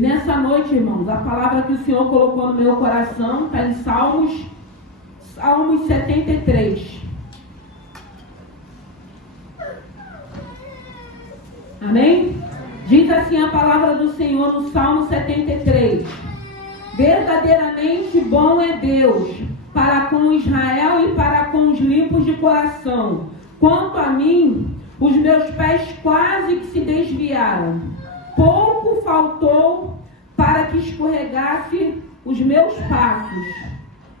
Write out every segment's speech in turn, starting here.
E nessa noite, irmãos, a palavra que o Senhor colocou no meu coração está em Salmos 73. Amém? Diz assim a palavra do Senhor no Salmo 73. Verdadeiramente bom é Deus para com Israel e para com os limpos de coração. Quanto a mim, os meus pés quase que se desviaram. Pouco faltou para que escorregasse os meus passos,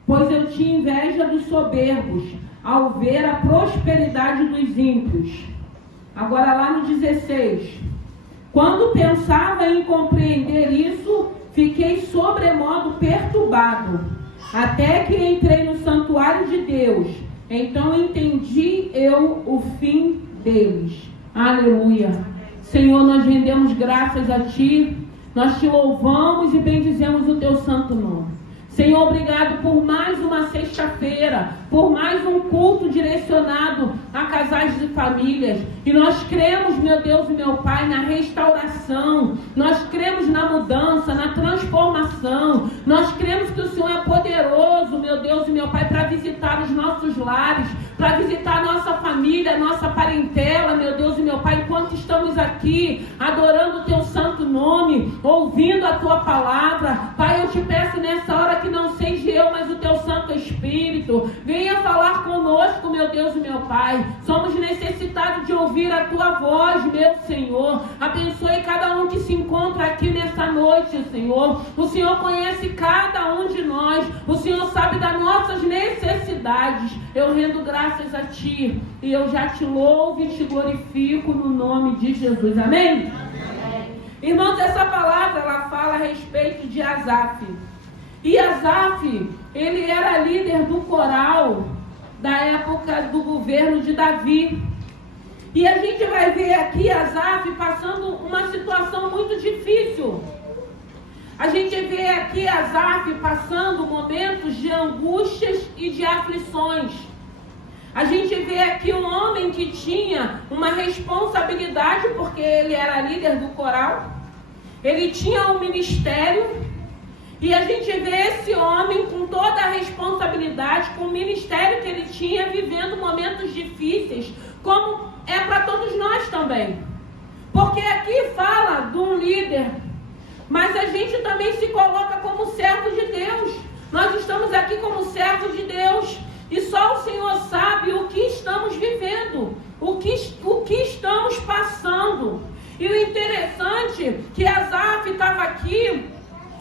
pois eu tinha inveja dos soberbos ao ver a prosperidade dos ímpios. Agora lá no 16. Quando pensava em compreender isso, fiquei sobremodo perturbado, até que entrei no santuário de Deus. Então entendi eu o fim deles. Aleluia. Senhor, nós rendemos graças a Ti, nós Te louvamos e bendizemos o Teu santo nome. Senhor, obrigado por mais uma sexta-feira, por mais um culto direcionado a casais e famílias. E nós cremos, meu Deus e meu Pai, na restauração. Nós cremos na mudança, na transformação. Nós cremos que o Senhor é poderoso, meu Deus e meu Pai, para visitar os nossos lares, para visitar a nossa família, a nossa parentela, meu Deus e meu Pai, enquanto estamos aqui adorando o Teu santo nome, ouvindo a Tua palavra. Pai, eu te peço nessa hora que não seja eu, mas o Teu Santo Espírito venha falar conosco, meu Deus e meu Pai. Somos necessitados de ouvir a Tua voz, meu Senhor. Abençoe cada um que se encontra aqui nessa noite, Senhor. O Senhor conhece cada um de nós. O Senhor sabe das nossas necessidades. Eu rendo graças a Ti e eu já Te louvo e Te glorifico no nome de Jesus. Amém? Irmãos, essa palavra ela fala a respeito de Asaf. E Asaf, ele era líder do coral da época do governo de Davi. E a gente vai ver aqui Asaf passando uma situação muito difícil. A gente vê aqui Asaf passando momentos de angústias e de aflições. A gente vê aqui um homem que tinha uma responsabilidade, porque ele era líder do coral. Ele tinha um ministério. E a gente vê esse homem com toda a responsabilidade, com o ministério que ele tinha, vivendo momentos difíceis, como é para todos nós também. Porque aqui fala de um líder, mas a gente também se coloca como servo de Deus. Nós estamos aqui como servos de Deus. E só o Senhor sabe o que estamos vivendo, o que estamos passando. E o interessante é que Asaf estava aqui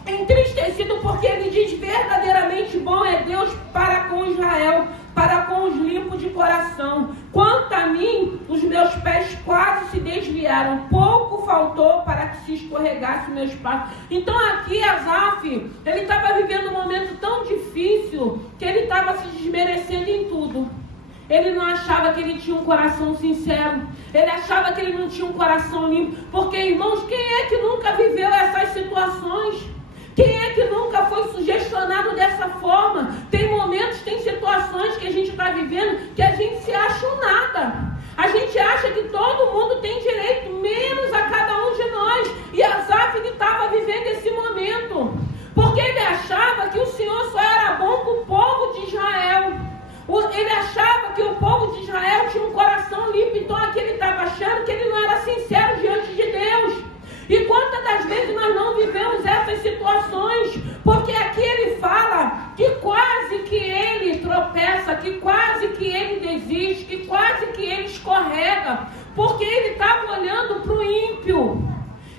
entristecido, porque ele diz: verdadeiramente bom é Deus para com Israel, para com os limpos de coração. Quanto a mim, os meus pés quase se desviaram, pouco faltou para que se escorregasse meus passos. Então aqui Asaf, ele estava vivendo um momento tão difícil, que ele estava se desmerecendo em tudo. Ele não achava que ele tinha um coração sincero. Ele achava que ele não tinha um coração limpo. Porque, irmãos, quem é que nunca viveu essas situações? Quem é que nunca foi sugestionado dessa forma? Tem momentos, tem situações que a gente está vivendo que a gente se acha um nada. A gente acha que todo mundo tem direito, menos a cada um de nós. E Asaf, ele estava vivendo esse momento. Porque ele achava que o Senhor só era bom para o povo de Israel. Ele achava que o povo de Israel tinha um coração limpo. Então aqui ele estava achando que ele não era sincero diante de Deus. E quantas das vezes nós não vivemos essas situações? Porque aqui ele fala que quase que ele tropeça, que quase que ele desiste, que quase que ele escorrega. Porque ele estava olhando para o ímpio.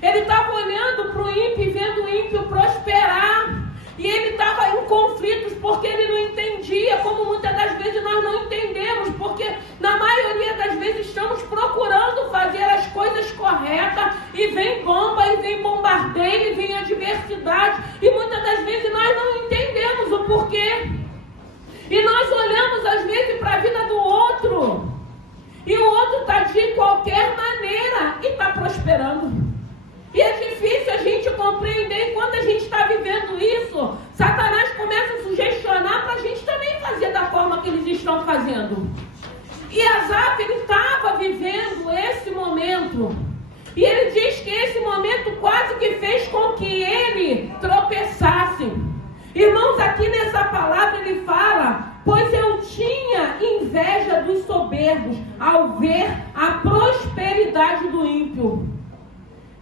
Ele estava olhando para o ímpio e vendo o ímpio prosperar. E ele estava em conflitos porque ele não entendia, como muitas das vezes nós não entendemos, porque na maioria das vezes estamos procurando fazer as coisas corretas e vem bomba, e vem bombardeio, e vem adversidade, e muitas das vezes nós não entendemos o porquê. E nós olhamos às vezes para a vida do outro, e o outro está de qualquer maneira e está prosperando. E é difícil a gente compreender. Enquanto a gente está vivendo isso, Satanás começa a sugestionar para a gente também fazer da forma que eles estão fazendo. E Asaf, ele estava vivendo esse momento. E ele diz que esse momento quase que fez com que ele tropeçasse. Irmãos, aqui nessa palavra ele fala: pois eu tinha inveja dos soberbos ao ver a prosperidade do ímpio.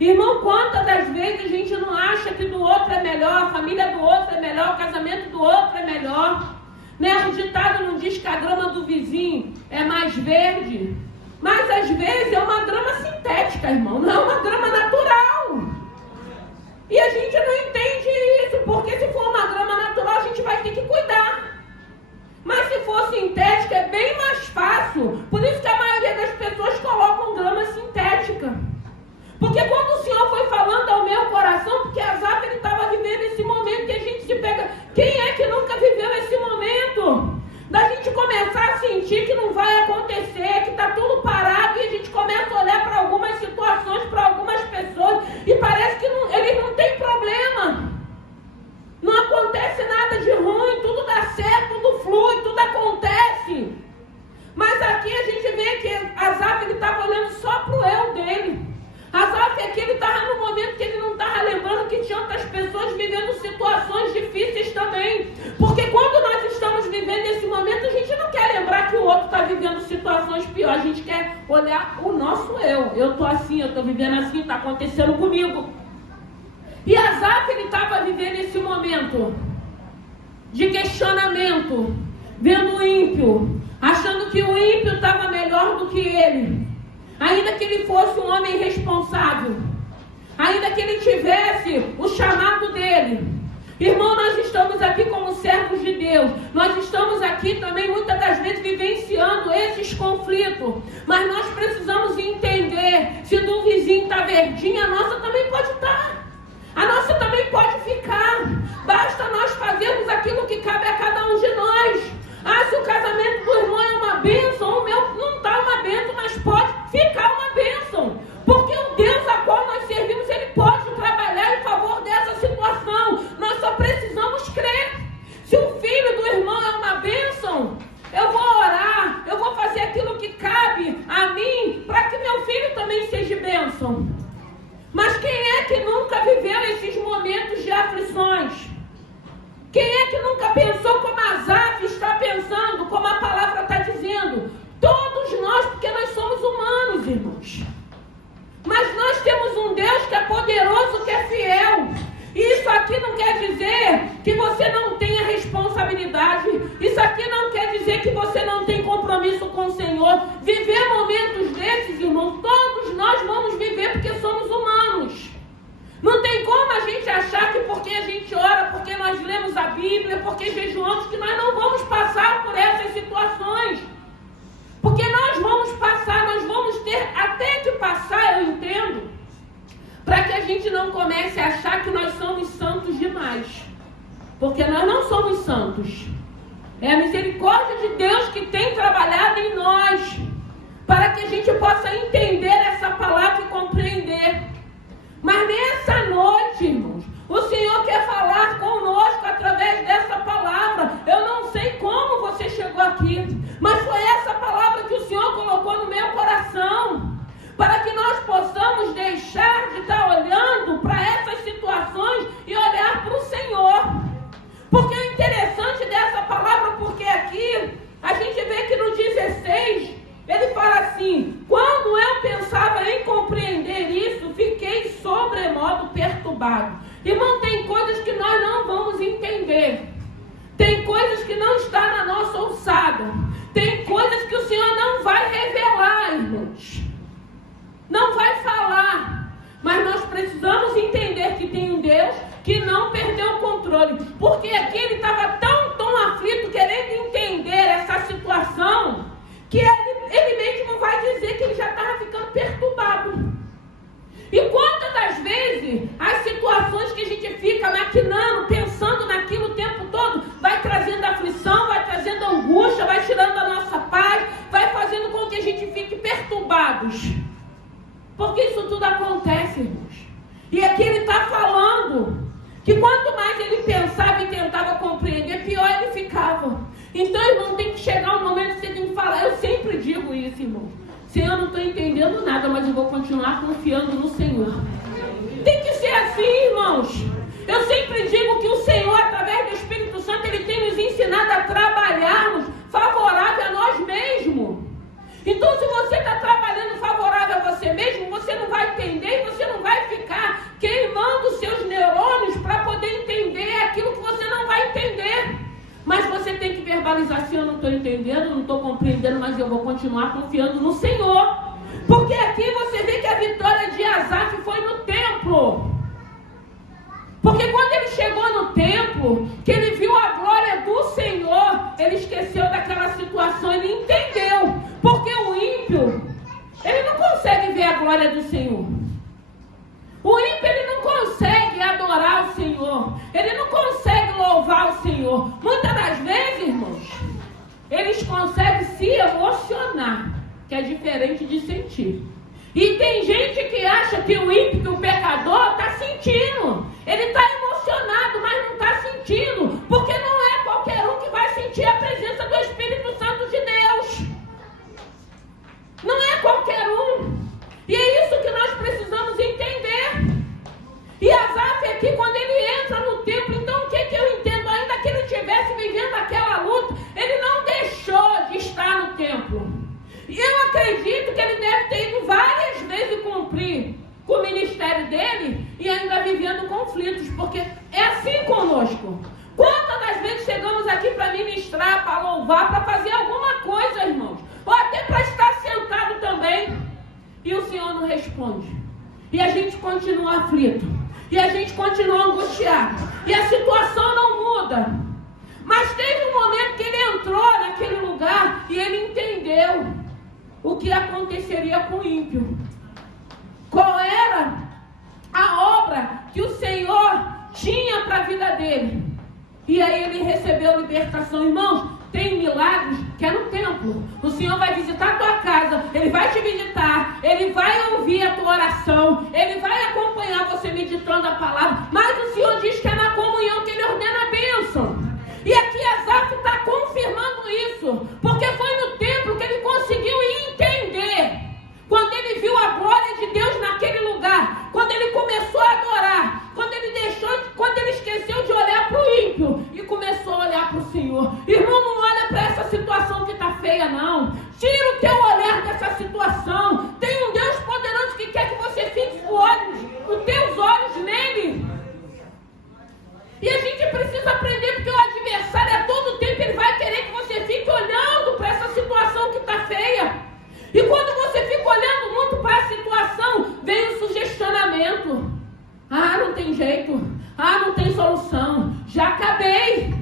Irmão, quantas das vezes a gente não acha que do outro é melhor, a família do outro é melhor, o casamento do outro é melhor? Né? O ditado não diz que a grama do vizinho é mais verde, mas às vezes é uma grama sintética, irmão, não é uma grama natural. E a gente não entende isso, porque se for uma grama natural a gente vai ter que cuidar. Mas se for sintética é bem mais fácil. Por isso que a maioria das pessoas colocam grama sintética. Porque quando o Senhor foi falando ao meu coração, porque Asaf ele estava vivendo esse momento que a gente se pega. Quem é que nunca viveu esse momento? Da gente começar a sentir que não vai acontecer, que está tudo parado, e a gente começa a olhar para algumas situações, para algumas pessoas, e parece que eles não têm problema. Não acontece nada de ruim, tudo dá certo, tudo flui, tudo acontece. Mas aqui a gente vê que Asaf ele estava olhando só para o eu dele. Asaf aqui ele estava no momento que ele não estava lembrando que tinha outras pessoas vivendo situações difíceis também. Porque quando nós estamos vivendo esse momento, a gente não quer lembrar que o outro está vivendo situações piores. A gente quer olhar o nosso eu. Eu estou assim, eu estou vivendo assim, está acontecendo comigo. E Asaf ele estava vivendo esse momento de questionamento, vendo o ímpio, achando que o ímpio estava melhor do que ele. Ainda que ele fosse um homem responsável, ainda que ele tivesse o chamado dele. Irmão, nós estamos aqui como servos de Deus. Nós estamos aqui também muitas das vezes vivenciando esses conflitos. Mas nós precisamos entender, se do vizinho está verdinho, a nossa também pode estar. A nossa também pode ficar. Basta nós fazermos aquilo que cabe a cada um de nós. Ah, se o casamento do irmão é uma bênção, o meu não está uma bênção, mas pode ficar uma bênção. Porque o Deus a qual nós servimos, ele pode trabalhar em favor dessa situação. Nós só precisamos crer. Se o filho do irmão é uma bênção, eu vou orar, eu vou fazer aquilo que cabe a mim, para que meu filho também seja bênção. Mas quem é que nunca viveu esses momentos de aflições? Quem é que nunca pensou como Asaf está pensando, como a palavra está dizendo? Todos nós, porque nós somos humanos, irmãos. Mas nós temos um Deus que é poderoso, que é fiel. E isso aqui não quer dizer que você não tenha responsabilidade. Isso aqui não quer dizer que você não tem compromisso com o Senhor. Viver momentos desses, irmãos, todos nós vamos viver porque somos humanos. Não tem como a gente achar que porque a gente ora, porque nós lemos a Bíblia, porque jejuamos, que nós não vamos passar por essas situações. Porque nós vamos passar, nós vamos ter até que passar, eu entendo, para que a gente não comece a achar que nós somos santos demais. Porque nós não somos santos. É a misericórdia de Deus que tem trabalhado em nós, para que a gente possa entender essa palavra e compreender. Mas nessa noite, irmãos, o Senhor quer falar conosco através dessa palavra. Eu não sei como você chegou aqui, mas foi essa palavra que o Senhor colocou no meu coração, para que nós possamos deixar de estar olhando para essas situações e olhar para o Senhor. Porque o interessante dessa palavra, porque aqui a gente vê que no 16, ele fala assim: quando eu pensava em compreender isso, fiquei sobremodo perturbado. Irmão, tem coisas que nós não vamos entender. Tem coisas que não estão na nossa alçada. Tem coisas que o Senhor não vai revelar, irmãos. Não vai falar. Mas nós precisamos entender que tem um Deus que não perdeu o controle. Porque aqui ele estava tão aflito, querendo entender essa situação, que ele mesmo vai dizer que ele já estava ficando perturbado. E quantas das vezes as situações que a gente fica maquinando, pensando naquilo o tempo todo, vai trazendo aflição, vai trazendo angústia, vai tirando a nossa paz, vai fazendo com que a gente fique perturbados. Porque isso tudo acontece, irmãos. E aqui ele está falando que quanto mais ele pensava e tentava compreender, pior ele ficava. Então, irmão, tem que chegar um momento que você tem que falar. Eu sempre digo isso, irmão. Senhor, eu não estou entendendo nada, mas eu vou continuar confiando no Senhor. Tem que ser assim, irmãos. Eu sempre digo que o Senhor, através do Espírito Santo, Ele tem nos ensinado a trabalharmos favorável a nós mesmos. Então, se você está trabalhando favorável a você mesmo, você não vai entender e você não vai ficar queimando seus neurônios para poder entender aquilo que você não vai entender. Mas você tem que verbalizar assim: eu não estou entendendo, não estou compreendendo, mas eu vou continuar confiando no Senhor. Porque aqui você vê que a vitória de Asaf foi no templo. Porque quando ele chegou no templo, que ele viu a glória do Senhor, ele esqueceu daquela situação, ele entendeu. Porque o ímpio, ele não consegue ver a glória do Senhor. O ímpio, ele não consegue adorar o Senhor. Ele não consegue louvar o Senhor. Muitas das vezes, irmãos, eles conseguem se emocionar, que é diferente de sentir. E tem gente que acha que o ímpio, que o pecador, está sentindo. Ele está emocionado, mas não está sentindo. Porque não é qualquer um que vai sentir a presença do Espírito Santo de Deus. Não é qualquer um. E é isso que nós precisamos entender. E Asaf aqui, quando ele entra no templo, então o que eu entendo? Ainda que ele estivesse vivendo aquela luta, ele não deixou de estar no templo. E eu acredito que ele deve ter ido várias vezes cumprir com o ministério dele e ainda vivendo conflitos, porque é assim conosco. Quantas das vezes chegamos aqui para ministrar, para louvar, para fazer alguma coisa, irmãos, ou até para estar sentado também, e o Senhor não responde, e a gente continua aflito, e a gente continua angustiado, e a situação não muda. Mas teve um momento que ele entrou naquele lugar e ele entendeu o que aconteceria com o ímpio. Qual era a obra que o Senhor tinha para a vida dele. E aí ele recebeu libertação. Irmãos, tem milagres que é no templo. O Senhor vai visitar a tua casa, Ele vai te visitar, Ele vai ouvir a tua oração, Ele vai acompanhar você meditando a palavra, mas o Senhor diz que é na comunhão que Ele ordena a bênção. E aqui Asaf está confirmando isso, porque foi no templo que ele conseguiu entender. Quando ele viu a glória de Deus naquele lugar, quando ele começou a adorar, quando ele esqueceu de olhar para o ímpio e começou a olhar para o Senhor. Irmão, não olha para essa situação que está feia, não. Tira o teu olhar dessa situação. Tem um Deus poderoso que quer que você fixe os teus olhos nele. E a gente precisa aprender, porque o adversário a todo tempo ele vai querer que você fique olhando para essa situação que está feia. E quando você fica olhando muito para a situação, vem o sugestionamento. Ah, não tem jeito. Ah, não tem solução. Já acabei.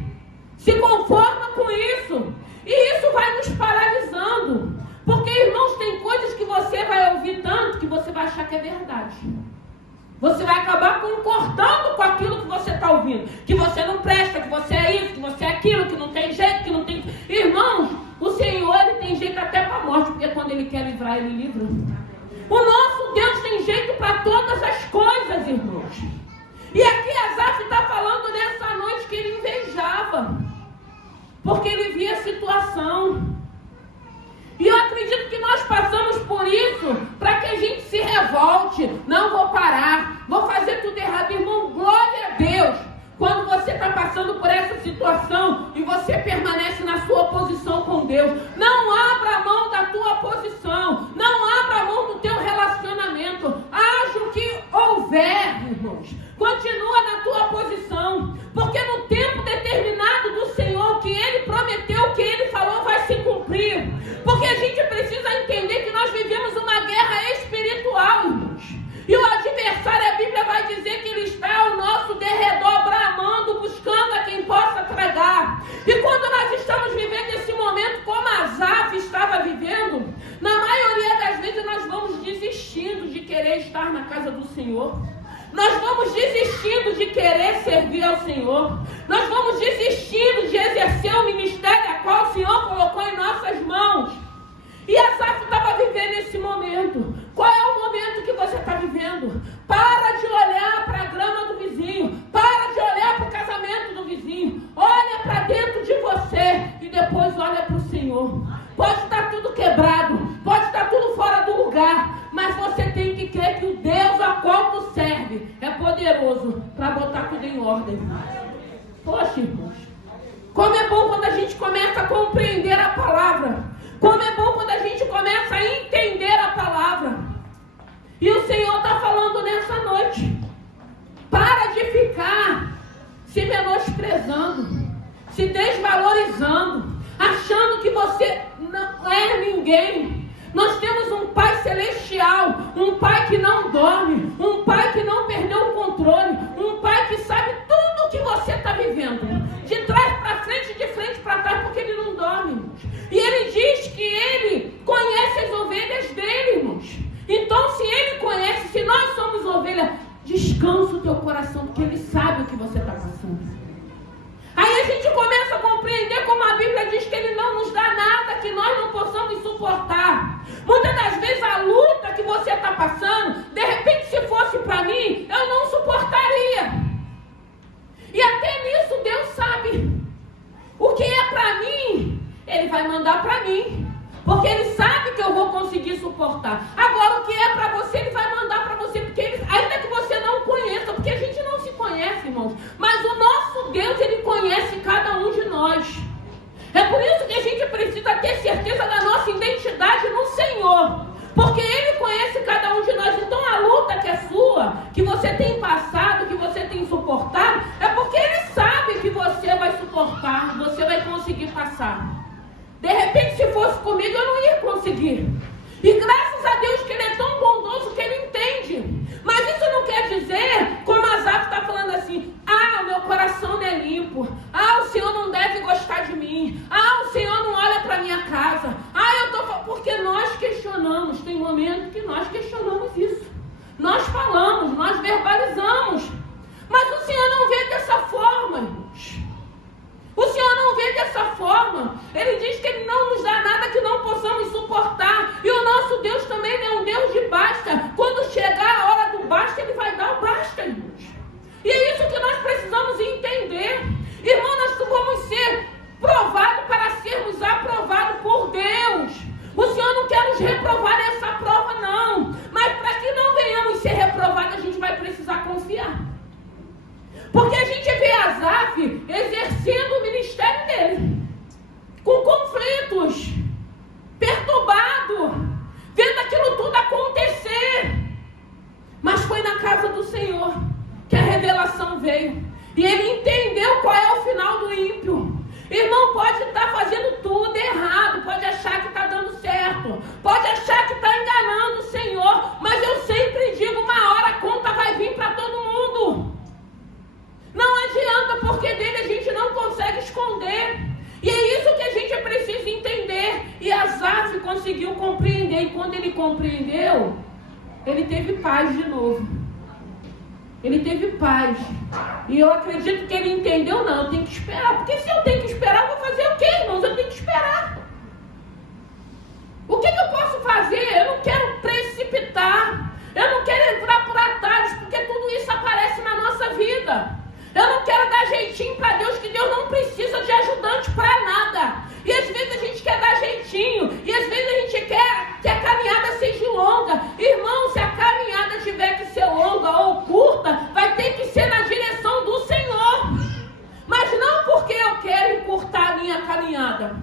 Se conforma com isso. E isso vai nos paralisando. Porque, irmãos, tem coisas que você vai ouvir tanto que você vai achar que é verdade. Você vai acabar concordando com aquilo que você está ouvindo. Que você não presta, que você é isso, que você é aquilo, que não tem jeito, que não tem... Irmãos, o Senhor, Ele tem jeito até para a morte, porque quando Ele quer livrar, Ele livra. O nosso Deus tem jeito para todas as coisas, irmãos. E aqui Asaf está falando nessa noite que ele invejava, porque ele via a situação. E eu acredito que nós passamos por isso para que a gente se revolte. Não vou parar, vou fazer tudo errado. Irmão, glória a Deus. Quando você está passando por essa situação e você permanece na sua posição com Deus, não abra a mão da tua posição, não abra a mão do teu relacionamento. Haja o que houver, irmãos. Continua na tua posição, porque no tempo determinado do Senhor, que Ele prometeu, o que Ele falou vai se cumprir. Porque a gente precisa entender que nós vivemos uma guerra espiritual, irmãos. E o adversário, a Bíblia vai dizer que ele está ao nosso derredor, bramando, buscando a quem possa tragar. E quando nós estamos vivendo esse momento como Asaf estava vivendo, na maioria das vezes nós vamos desistindo de querer estar na casa do Senhor. Nós vamos desistindo de querer servir ao Senhor. Nós vamos desistindo de exercer o ministério a qual o Senhor colocou em nossas mãos. E Asaf estava vivendo esse momento. Qual é o momento que você está vivendo? Para de olhar para a grama do vizinho. Para de olhar para o casamento do vizinho. Olha para dentro de você e depois olha para o Senhor. Pode estar tudo quebrado. Pode estar tudo fora ordem. Poxa, irmãos, como é bom quando a gente começa a compreender a palavra. Como é bom quando a gente começa a entender a palavra. E o Senhor está falando nessa noite. Para de ficar se menosprezando, se desvalorizando, achando que você não é ninguém. Nós temos um Pai celestial, um Pai que não dorme, um Pai que não perdeu o controle, um Pai que sabe tudo o que você está vivendo, de trás para frente, de frente para trás, porque Ele não dorme, irmãos. E Ele diz que Ele conhece as ovelhas dele, irmãos. Então, se Ele conhece, se nós somos ovelhas, descansa o teu coração, porque Ele sabe o que você está passando. Aí a gente começa a compreender como a Bíblia diz que Ele não nos dá nada que nós não possamos suportar. Muitas das vezes a luta que você está passando, de repente se fosse para mim, eu não suportaria. E até nisso Deus sabe. O que é para mim, Ele vai mandar para mim. Porque Ele sabe que eu vou conseguir suportar. Agora o que é para você, Ele vai mandar para você. Porque ainda que você não conheça, porque a gente não se conhece, irmãos. Mas o nosso Deus, Ele conhece cada um de nós. É por isso que a gente precisa ter certeza da nossa identidade no Senhor. Porque Ele conhece cada um de nós. Então a luta que é sua, que você tem passado, que você tem suportado, é porque Ele sabe que você vai suportar, você vai conseguir passar. De repente, se fosse comigo, eu não ia conseguir. E graças a Deus que Ele é tão bondoso que Ele entende. Mas isso não quer dizer, como Asaf está falando assim, o meu coração não é limpo. O Senhor não deve gostar de mim. O Senhor não olha para minha casa. Porque nós questionamos. Tem momentos que nós questionamos isso. Nós falamos, nós verbalizamos. Mas o Senhor não vê dessa forma, irmãos. O Senhor não vê dessa forma. Ele diz que Ele não nos dá nada que não possamos suportar. E o nosso Deus também é um Deus de basta. Quando chegar a hora do basta, Ele vai dar o basta, irmãos. E é isso que nós precisamos entender. Irmão, nós vamos ser provados para sermos aprovados por Deus. O Senhor não quer nos reprovar nessa prova, não. Mas para que não venhamos ser reprovados, a gente vai precisar confiar. Porque a gente vê Asaf exercendo o ministério dele, com conflitos, perturbado, vendo aquilo tudo acontecer. Mas foi na casa do Senhor que a revelação veio. E ele entendeu qual é o final do ímpio. Irmão, pode estar fazendo tudo errado, pode achar que está dando certo, pode achar que está enganando o Senhor, mas eu sempre digo, uma hora a conta vai vir para todo mundo. Não adianta, porque dele a gente não consegue esconder. E é isso que a gente precisa entender. E Asaf conseguiu compreender. E quando ele compreendeu, ele teve paz de novo. Ele teve paz. E eu acredito que ele entendeu, não, eu tenho que esperar. Porque se eu tenho que esperar, eu vou fazer o quê, irmãos? Eu tenho que esperar. O que eu posso fazer? Eu não quero precipitar. Eu não quero entrar por atalhos, porque tudo isso aparece na nossa vida. Eu não quero dar jeitinho para Deus, que Deus não precisa de ajudante para nada. E às vezes a gente quer dar jeitinho. E às vezes a gente quer que a caminhada seja longa. Irmão, se a caminhada tiver que ser longa ou curta, vai ter que ser na direção do Senhor. Mas não porque eu quero encurtar a minha caminhada.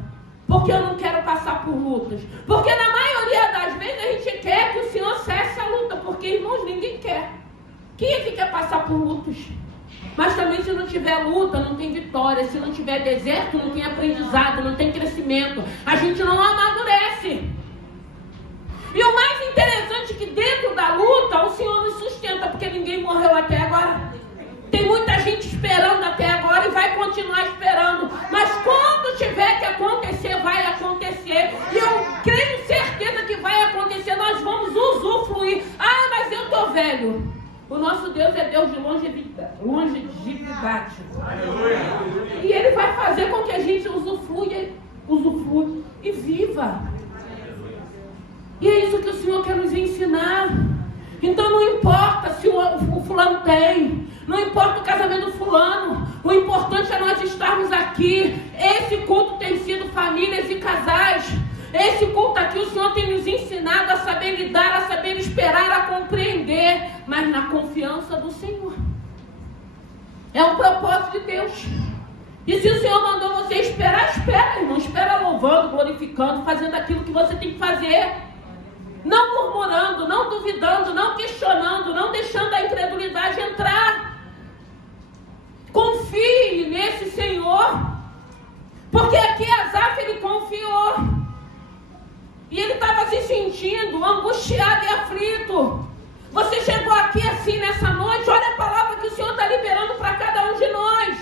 Porque eu não quero passar por lutas. Porque na maioria das vezes a gente quer que o Senhor cesse a luta. Porque, irmãos, ninguém quer. Quem é que quer passar por lutas? Mas também se não tiver luta, não tem vitória. Se não tiver deserto, não tem aprendizado, não tem crescimento. A gente não amadurece. E o mais interessante é que dentro da luta, o Senhor nos sustenta, porque ninguém morreu até agora. Tem muita gente esperando até agora e vai continuar esperando. Mas quando tiver que acontecer, vai acontecer. E eu tenho certeza que vai acontecer. Nós vamos usufruir. Mas eu tô velho. O nosso Deus é Deus de longevidade. E Ele vai fazer com que a gente usufrua e viva. E é isso que o Senhor quer nos ensinar. Então não importa se o fulano tem, não importa o casamento do fulano, o importante é nós estarmos aqui. Esse culto tem sido famílias e casais. Esse culto aqui o Senhor tem nos ensinado a saber lidar, a saber esperar, a compreender, mas na confiança do Senhor. É um propósito de Deus. E se o Senhor mandou você esperar, espera, irmão. Espera louvando, glorificando, fazendo aquilo que você tem que fazer. Não murmurando, não duvidando, não questionando, não deixando a incredulidade entrar. Confie nesse Senhor. Porque aqui Asaf, ele confiou. E ele estava se sentindo angustiado e aflito. Você chegou aqui assim nessa noite, olha a palavra que o Senhor está liberando para cada um de nós.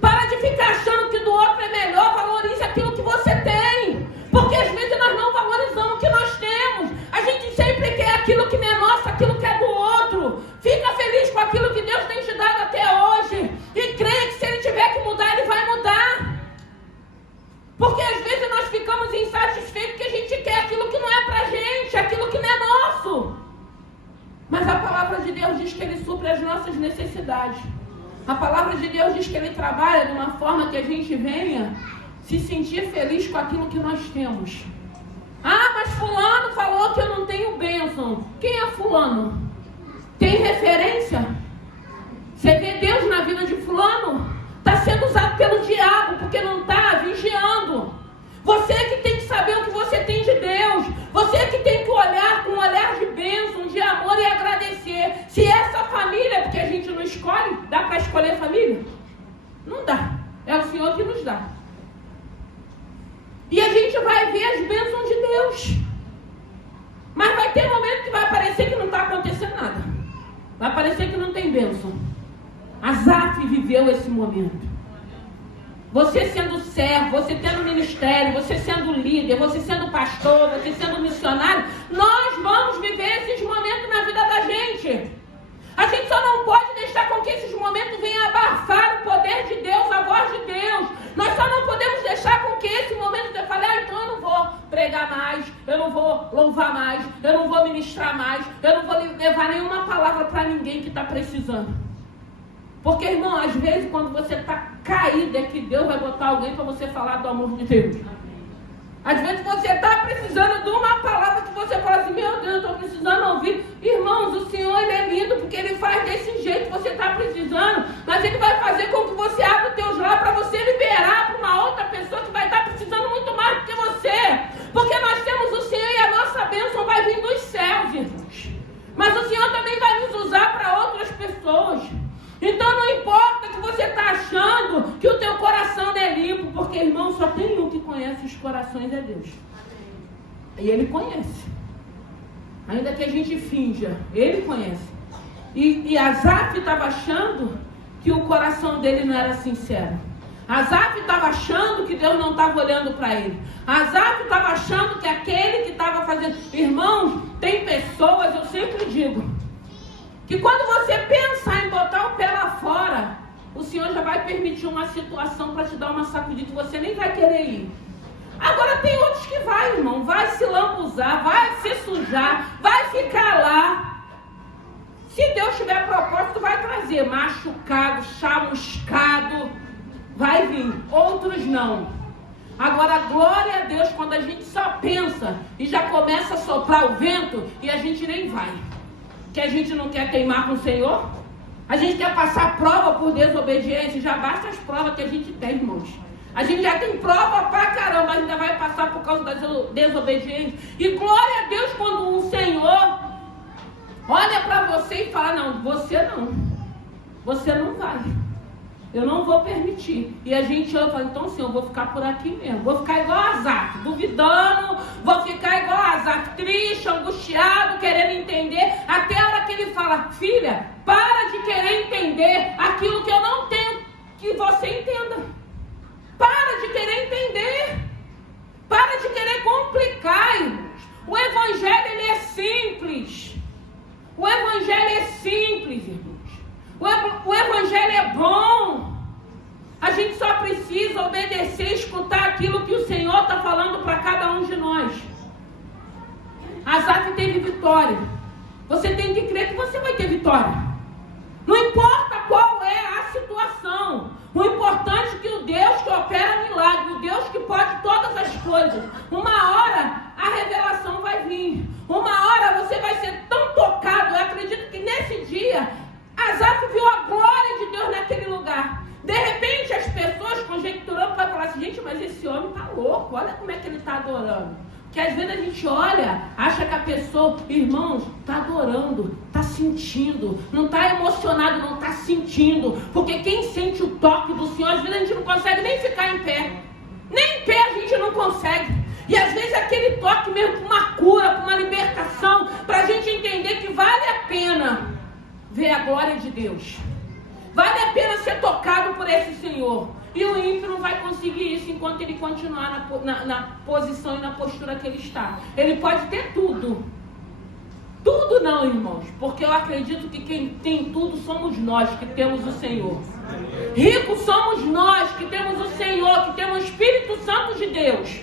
Para de ficar achando que do outro é melhor, valorize aquilo que você tem. Porque às vezes nós não valorizamos o que nós temos. A gente sempre quer aquilo que não é nosso, aquilo que é do outro. Fica feliz com aquilo que Deus tem te dado até hoje. E creia que se Ele tiver que mudar, Ele vai mudar. Porque às vezes nós ficamos insatisfeitos porque a gente quer aquilo que não é pra gente, aquilo que não é nosso. Mas a palavra de Deus diz que Ele supre as nossas necessidades. A palavra de Deus diz que Ele trabalha de uma forma que a gente venha se sentir feliz com aquilo que nós temos. Ah, mas fulano falou que eu não tenho bênção. Quem é fulano? Tem referência? Você vê Deus na vida de fulano? Está sendo usado pelo diabo, porque não está vigiando. Você que tem que saber o que você tem de Deus. Você que tem que olhar com um olhar de bênção, de amor e agradecer. Se essa família, porque a gente não escolhe, dá para escolher família? Não dá. É o Senhor que nos dá. E a gente vai ver as bênçãos de Deus. Mas vai ter momento que vai parecer que não está acontecendo nada. Vai parecer que não tem bênção. Asaf viveu esse momento. Você sendo servo, você tendo ministério, você sendo líder, você sendo pastor, você sendo missionário, nós vamos viver esses momentos na vida da gente. A gente só não pode deixar com que esses momentos venham abafar o poder de Deus, a voz de Deus. Nós só não podemos deixar com que esse momento você fale, então eu não vou pregar mais, eu não vou louvar mais, eu não vou ministrar mais, eu não vou levar nenhuma palavra para ninguém que está precisando. Porque, irmão, às vezes quando você está caído é que Deus vai botar alguém para você falar do amor de Deus. Às vezes você está precisando de uma palavra que você fala assim, meu Deus, eu estou precisando ouvir. Irmãos, o Senhor, Ele é lindo porque Ele faz desse jeito que você está precisando. Mas Ele vai fazer com que você abra os teus lábios para você liberar para uma outra pessoa que vai estar precisando muito mais do que você. Porque nós temos o Senhor e a nossa bênção vai vir dos céus, irmãos. Mas o Senhor também vai nos usar para outras pessoas. Então não importa que você está achando que o teu coração não é limpo, porque, irmão, só tem um que conhece os corações, é Deus. E Ele conhece. Ainda que a gente finja, Ele conhece. E Asaf estava achando que o coração dele não era sincero. Asaf estava achando que Deus não estava olhando para ele. Asaf estava achando que aquele que estava fazendo... Irmãos, tem pessoas, eu sempre digo, que quando você pensar em botar o pé lá fora, o Senhor já vai permitir uma situação para te dar uma sacudida que você nem vai querer ir. Agora tem outros que vai, irmão, vai se lambuzar, vai se sujar, vai ficar lá. Se Deus tiver propósito, vai trazer machucado, chamuscado, vai vir. Outros não. Agora, glória a Deus, quando a gente só pensa e já começa a soprar o vento e a gente nem vai. Que a gente não quer queimar com o Senhor, a gente quer passar prova por desobediência, já basta as provas que a gente tem, irmãos. A gente já tem prova pra caramba, ainda vai passar por causa da desobediência. E glória a Deus quando o Senhor olha pra você e fala, não, você não vai. Eu não vou permitir. E a gente olha e fala, então Senhor, eu vou ficar por aqui mesmo. Vou ficar igual a Asaf, duvidando. Vou ficar igual a Asaf, triste, angustiado, querendo entender. Até a hora que ele fala, filha, para de querer entender aquilo que eu não tenho que você entenda. Para de querer entender. Para de querer complicar, irmãos. O evangelho, ele é simples. O evangelho é simples, irmãos. O evangelho é bom. A gente só precisa obedecer e escutar aquilo que o Senhor está falando para cada um de nós. Asaf teve vitória. Você tem que crer que você vai ter vitória. Não importa qual é a situação. O importante é que o Deus que opera milagre, o Deus que pode todas as coisas, uma hora a revelação vai vir. Uma hora você vai ser tão tocado. Eu acredito que nesse dia Asaf viu a glória de Deus naquele gente olha, acha que a pessoa, irmãos, está adorando, está sentindo, não está emocionado, não está sentindo, porque quem sente o toque do Senhor, às vezes a gente não consegue nem ficar em pé, nem em pé a gente não consegue, e às vezes aquele toque mesmo para uma cura, para uma libertação, para a gente entender que vale a pena ver a glória de Deus, vale a pena ser tocado por esse Senhor. E o ímpio não vai conseguir isso enquanto ele continuar na posição e na postura que ele está. Ele pode ter tudo. Tudo não, irmãos. Porque eu acredito que quem tem tudo somos nós que temos o Senhor. Ricos somos nós que temos o Senhor, que temos o Espírito Santo de Deus.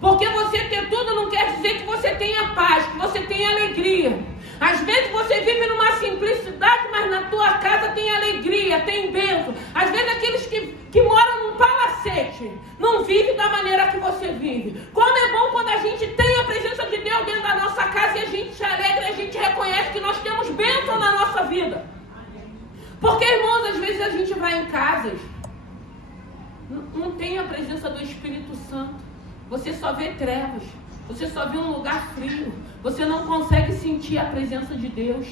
Porque você ter tudo não quer dizer que você tenha paz, que você tenha alegria. Às vezes você vive numa simplicidade, mas na tua casa tem alegria, tem bênção. Às vezes aqueles que moram num palacete não vivem da maneira que você vive. Como é bom quando a gente tem a presença de Deus dentro da nossa casa e a gente se alegra e a gente reconhece que nós temos bênção na nossa vida. Porque, irmãos, às vezes a gente vai em casas, não tem a presença do Espírito Santo. Você só vê trevas. Você só vê um lugar frio. Você não consegue sentir a presença de Deus.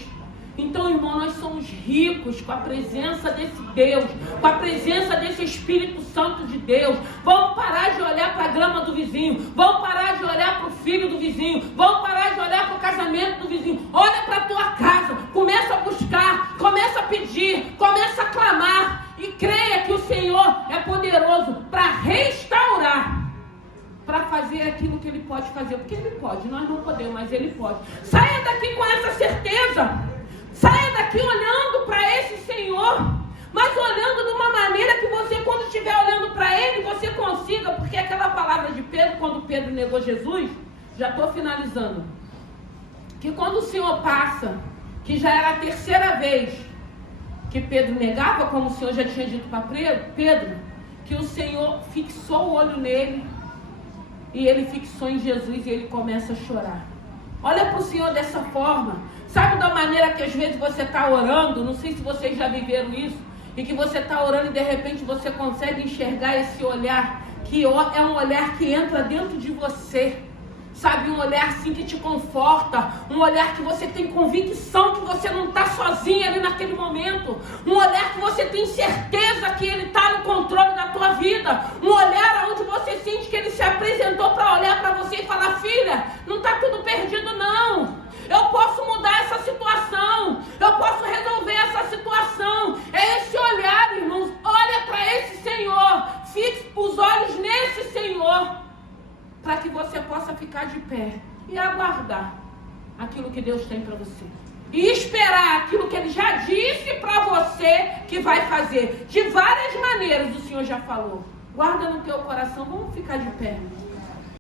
Então, irmão, nós somos ricos com a presença desse Deus, com a presença desse Espírito Santo de Deus. Vamos parar de olhar para a grama do vizinho. Vamos parar de olhar para o filho do vizinho. Vamos parar de olhar para o casamento do vizinho. Olha para a tua casa. Começa a buscar. Começa a pedir. Começa a clamar. E creia que o Senhor é poderoso para restaurar, para fazer aquilo que Ele pode fazer, porque Ele pode, nós não podemos, mas Ele pode. Saia daqui com essa certeza, saia daqui olhando para esse Senhor, mas olhando de uma maneira que você, quando estiver olhando para Ele, você consiga, porque aquela palavra de Pedro, quando Pedro negou Jesus, já estou finalizando, que quando o Senhor passa, que já era a terceira vez que Pedro negava, como o Senhor já tinha dito para Pedro, que o Senhor fixou o olho nele, e ele fixou em Jesus e ele começa a chorar. Olha para o Senhor dessa forma. Sabe da maneira que às vezes você está orando, não sei se vocês já viveram isso, e que você está orando e de repente você consegue enxergar esse olhar, que é um olhar que entra dentro de você. Sabe, um olhar assim que te conforta, um olhar que você tem convicção que você não está sozinho ali naquele momento, um olhar que você tem certeza que Ele está no controle da tua vida, um olhar onde você sente que Ele se apresentou para olhar para você e falar: filha, não está tudo perdido não, eu posso mudar essa situação, eu posso resolver essa situação. É esse olhar, irmãos, olha para esse Senhor, fixe os olhos nesse Senhor, para que você possa ficar de pé e aguardar aquilo que Deus tem para você. E esperar aquilo que Ele já disse para você que vai fazer. De várias maneiras o Senhor já falou. Guarda no teu coração, vamos ficar de pé.